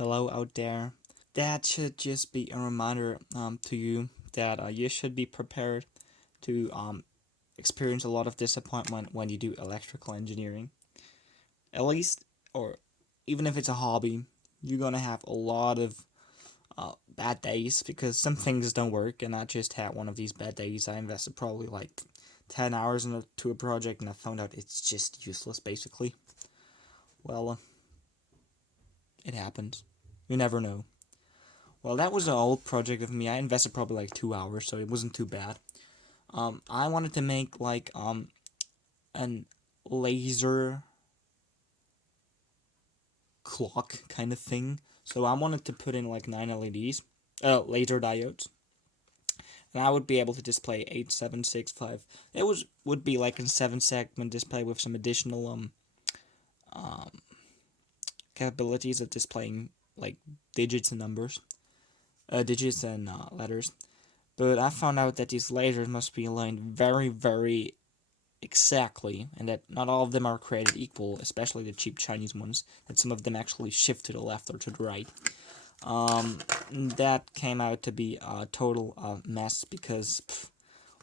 hello out there. That should just be a reminder to you that you should be prepared to experience a lot of disappointment when you do electrical engineering. At least, or even if it's a hobby, you're gonna have a lot of bad days because some things don't work, and I just had one of these bad days. I invested probably like 10 hours into a project and I found out it's just useless basically. Well, it happens. You never know. Well, that was an old project of me. I invested probably like 2 hours, so it wasn't too bad. I wanted to make like an laser clock kind of thing. So I wanted to put in like 9 LEDs, laser diodes, and I would be able to display 8765. It would be like a 7-segment display with some additional capabilities of displaying like digits and numbers, digits and letters. But I found out that these lasers must be aligned very, very exactly, and that not all of them are created equal, especially the cheap Chinese ones, that some of them actually shift to the left or to the right. That came out to be a total mess because,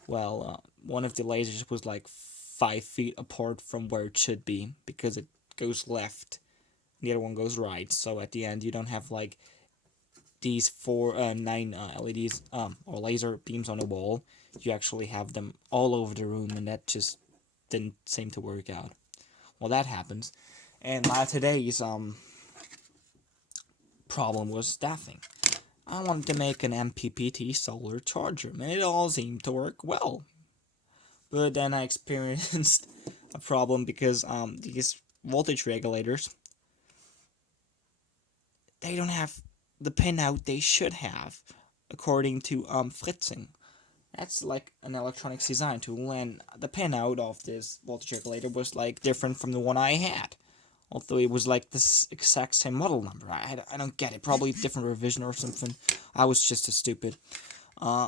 one of the lasers was like 5 feet apart from where it should be because it goes left, and the other one goes right. So at the end, you don't have like these 9 LEDs or laser beams on the wall. You actually have them all over the room, and that just didn't seem to work out. Well, that happens, and my today's problem was staffing. I wanted to make an MPPT Solar Charger, and it all seemed to work well. But then I experienced a problem because these voltage regulators, they don't have the pinout they should have, according to Fritzing. That's like an electronics design tool, and the pinout of this voltage regulator was like different from the one I had. Although it was like this exact same model number. I don't get it. Probably a different revision or something. I was just a stupid.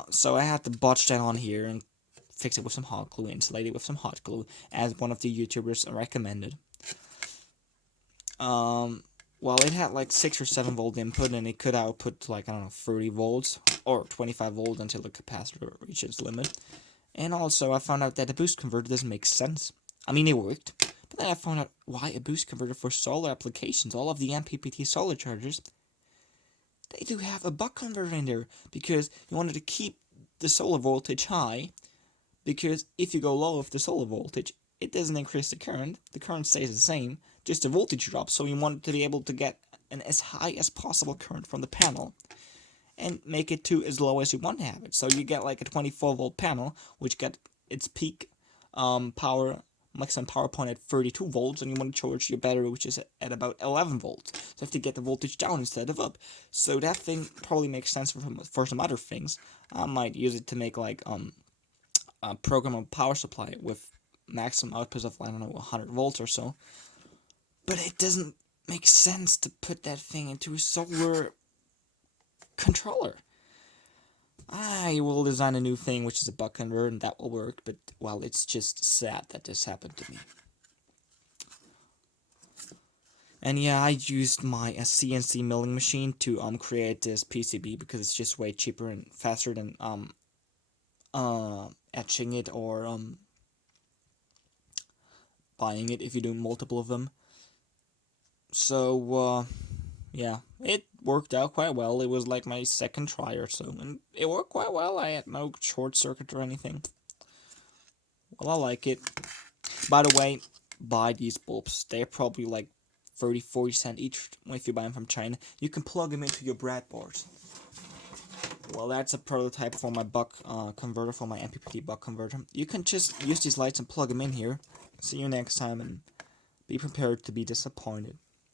So I had to botch that on here and fix it with some hot glue, insulate it with some hot glue, as one of the YouTubers recommended. Well, it had like 6 or 7 volt input, and it could output like, I don't know, 30 volts or 25 volts until the capacitor reaches its limit. And also, I found out that the boost converter doesn't make sense. I mean, it worked, but then I found out why a boost converter for solar applications, all of the MPPT solar chargers, they do have a buck converter in there, because you wanted to keep the solar voltage high, because if you go low with the solar voltage, it doesn't increase the current stays the same, just the voltage drops, so you want to be able to get an as high as possible current from the panel, and make it to as low as you want to have it. So you get like a 24 volt panel, which got its peak power, maximum power point at 32 volts, and you want to charge your battery, which is at about 11 volts. So you have to get the voltage down instead of up. So that thing probably makes sense for some other things. I might use it to make like a programmable power supply with maximum outputs of, I don't know, 100 volts or so. But it doesn't make sense to put that thing into a solar controller. I will design a new thing, which is a buck converter, and that will work, but, well, it's just sad that this happened to me. And yeah, I used my CNC milling machine to create this PCB, because it's just way cheaper and faster than etching it or buying it if you do multiple of them. So, yeah, it worked out quite well. It was like my second try or so, and it worked quite well. I had no short circuit or anything. Well, I like it. By the way, buy these bulbs. They're probably like 30-40 cents each if you buy them from China. You can plug them into your breadboard. Well, that's a prototype for my buck converter, for my MPPT buck converter. You can just use these lights and plug them in here. See you next time, and be prepared to be disappointed.